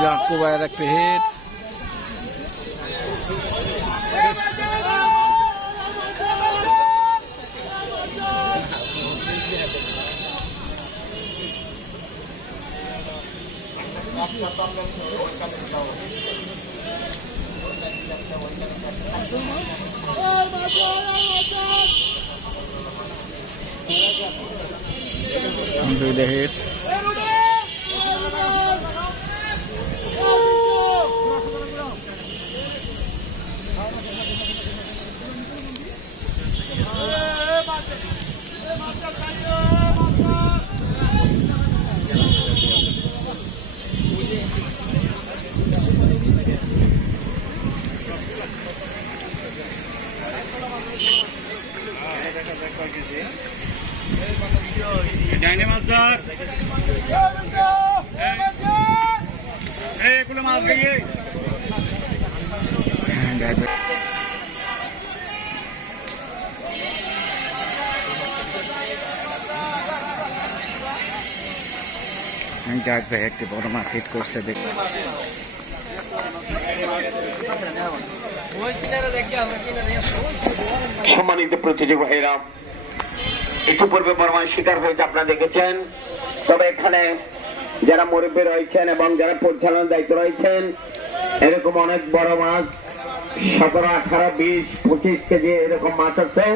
জাকু ভাইয়ের একটা দুইটা হিট ডাইনে মাছ ধর এই এগুলো মাছ দিয়ে যাক ভাই একটি বড় মাছ হিট করছে সম্মানিত প্রতিযোগী ভাইরা ইতিপূর্বে বর্মার শিকার হয়েছে, আপনারা দেখেছেন। তবে এখানে যারা মুরব্বী রয়েছেন এবং যারা পরিচালনার দায়িত্ব রয়েছেন, এরকম অনেক বড় মাছ সতেরো, আঠারো, বিশ, পঁচিশ কেজি এরকম মাছ আছে।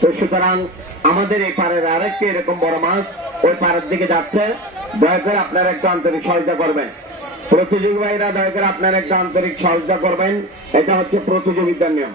তো সুতরাং আমাদের এই পাড়ের আরেকটি এরকম বড় মাছ ওই পাড়ের দিকে যাচ্ছে। দয়া করে আপনারা একটু আন্তরিক সহায়তা করবেন। প্রতিযোগী ভাইরা, দয়া করে আপনারা একটু আন্তরিক সহায়তা করবেন। এটা হচ্ছে প্রতিযোগিতার নিয়ম।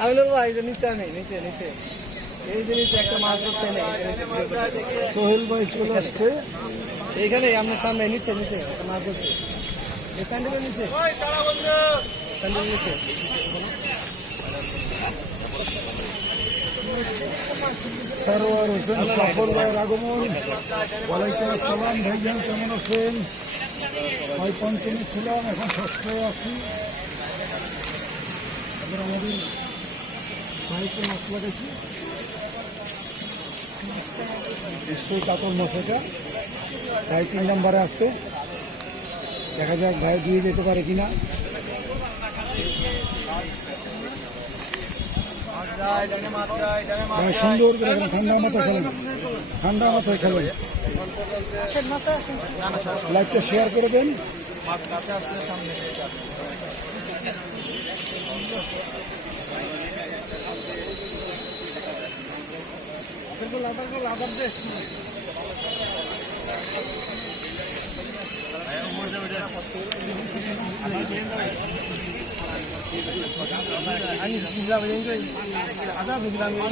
এখানে ভাই আমি নিচে নেই নিচে নিচে। এই নিচে একটা মাছ ধরতে নেই সোহেল ভাই চলে আসছে। এইখানে আপনার সামনে নিচে, একটা মাছ ধরতে। স্যান্ডেলের নিচে স্যান্ডেলের হোসেন সফল ভাইয়ের আগমন ওয়ালাইকুম আসসালাম ভাইজান কেমন আছেন ভাই পঞ্চমী ছিলাম এখন ষষ্ঠ আছি এবার আমাদের ভাইকে মাছ লাগাইছি নিশ্চয়ই কাতল মাছ ভাই তিন নম্বরে আসছে দেখা যাক ভাই দিয়ে যেতে পারে কিনা। সুন্দর করে ঠান্ডা মাথায় খেলেন। ঠান্ডা মাথায় খেলেন। লাইভটা শেয়ার করে দেন। আদা বুঝলাম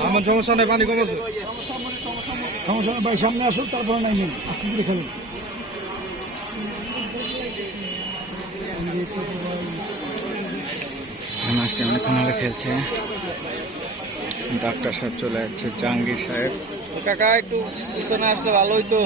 আমার সমস্যা নেই পানি কমেছে সমস্যা নেই, ভাই সামনে আসুক তারপরে নাই নিন আস্তে ধীরে খেলুন। মাছটা অনেকক্ষণ হলে খেলছে। ডাক্তার সাহেব চলে যাচ্ছে জাহাঙ্গীর সাহেব। কাকা একটু পিছনে আসলে ভালো হইতো।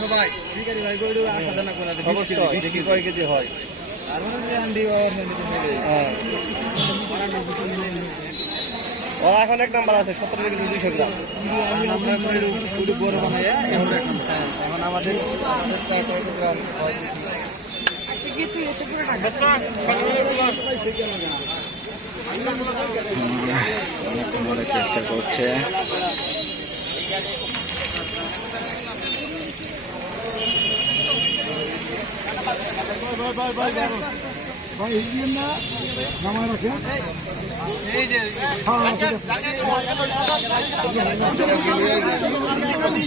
সবাই কয় কেজি হয়। আর ওরা এখন এক নাম্বার আছে সতেরো কেজি দুইশো গ্রাম। এখন আমাদের চেষ্টা করছে। ভাই ইন্ডিয়ান না নামায় রাখেন হ্যাঁ হ্যাঁ,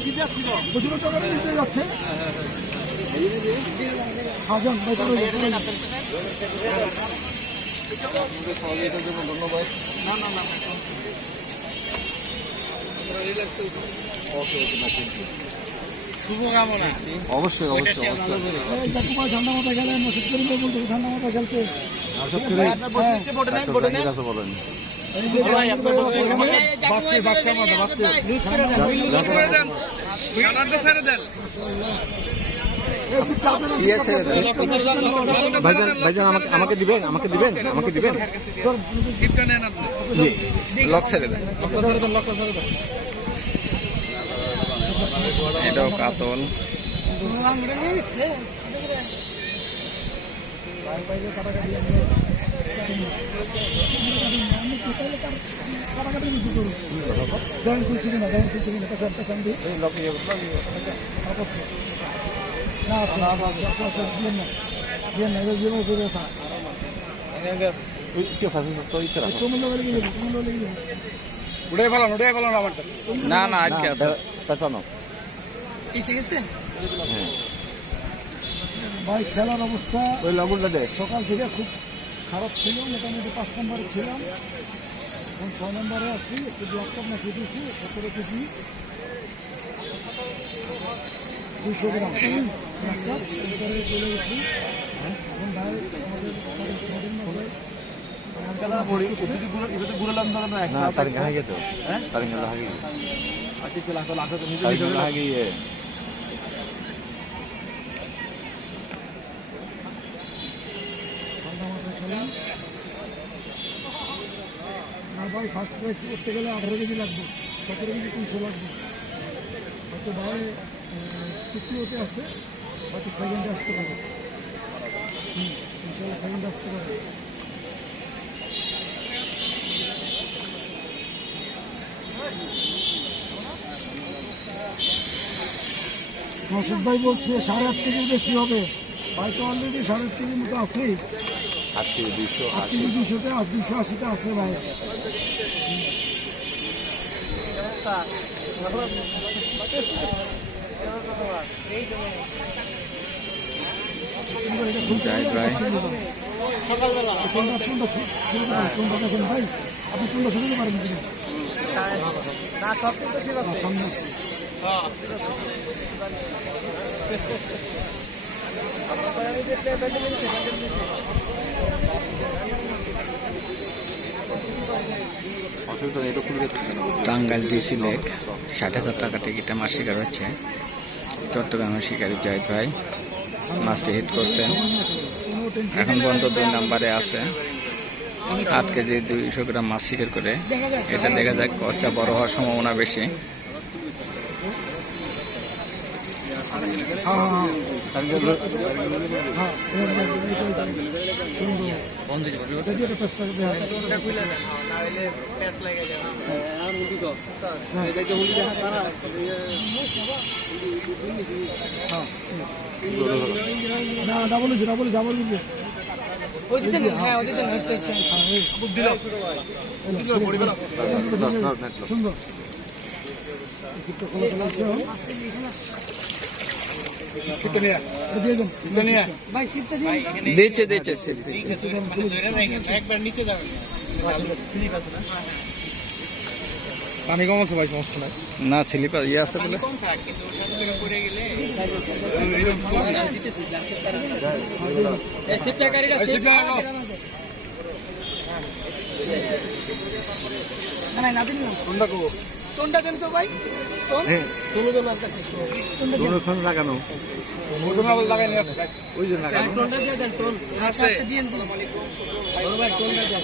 ঠিক আছে বসে বসে ওখানে নিতে যাচ্ছে হ্যাঁ যান ভাই চলে যান, অবশ্যই অবশ্যই ঠান্ডা মাথায় গেলেন ওষুধ করিম বলতে ঠান্ডা মাথায় খেলতে ভাইজান আমাকে আমাকে দিবেন আমাকে দিবেন আমাকে দিবেন। লক ছেড়ে দেন। কিছু করুন দেন খুলছি কিনা দেন। দিয়ে আচ্ছা অবশ্যই না আছে। আছে না না না না পেছানো ভাই খেলার অবস্থা ওই লবণটা দে। সকাল থেকে খুব খারাপ ছিল মোটামুটি পাঁচ নম্বরে ছিলাম। এখন ছয় নম্বরে আছি একটু ব্লক ম্যাচ দিয়েছি সতেরো কেজি। দুশো গ্রাম। চলে গেছি। এখন ভাই আমাদের ভাই ফার্স্ট প্রাইজ করতে গেলে আঠারো কেজি লাগবে। সতেরো কেজি তিনশো লাগবে। হয়তো ভাই তৃতীয়তে আছে হয়তো সেকেন্ডে আসতে পারে। হুম সেকেন্ডে আসতে পারে। নসিদ ভাই বলছে সাড়ে আট কেজির বেশি হবে। ভাই তো অলরেডি সাড়ে আট কেজির মতো আট আট কেজি দুশোতে আর দুশো আশিতে আছে ভাই। ভাই। কোনটা কোনটা শুরু করেন ভাই। আপনি কোনটা করতে পারেন টাঙ্গাইল ডিসি লেক ষাট হাজার টাকা টিকিটে মাছ শিকার হচ্ছে চট্টগ্রামের শিকারী জয় ভাই মাছটি হিট করছেন। এখন পর্যন্ত দুই নাম্বারে আছে। আট কেজি দুইশো গ্রাম মাছ শিকার করে। এটা দেখা যায় কষ্টা বড় হওয়ার সম্ভাবনা বেশি। হ্যাঁ হ্যাঁ তার গায়ে হ্যাঁ হয়। হ্যাঁ। হ্যাঁ। না ডাবল হয়েছে হ্যাঁ সুন্দর দেন দিচ্ছে দিচ্ছে। নিচে দেন, দিন। পানি কম আছে ভাই সমস্যা নাই। না স্লিপার ইয়ে আছে বলে। কোনটা দেন তো ভাই? কোন? হ্যাঁ। লাগানো। ওই যে লাগানো টোনটা দিয়ে দেন টোন আচ্ছা আচ্ছা দিয়ে দিন এরকম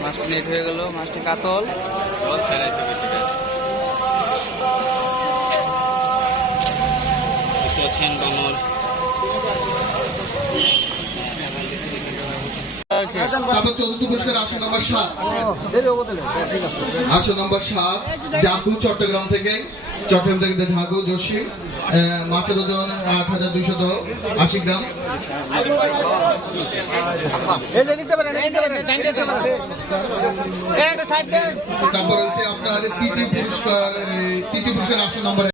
হ্যাঁ নেট হয়ে গেল মাছটি কাতল তারপর চতুর্থ পুরস্কার আসন নম্বর সাত। আসন নম্বর সাত জাম্বু চট্টগ্রাম থেকে চট্টগ্রাম থেকে ঝাগু জসিম মাছের ওজন আট হাজার দুইশত আশি গ্রাম। তারপর হচ্ছে আপনার তৃতীয় পুরস্কার এই, তৃতীয় পুরস্কার আসন নম্বর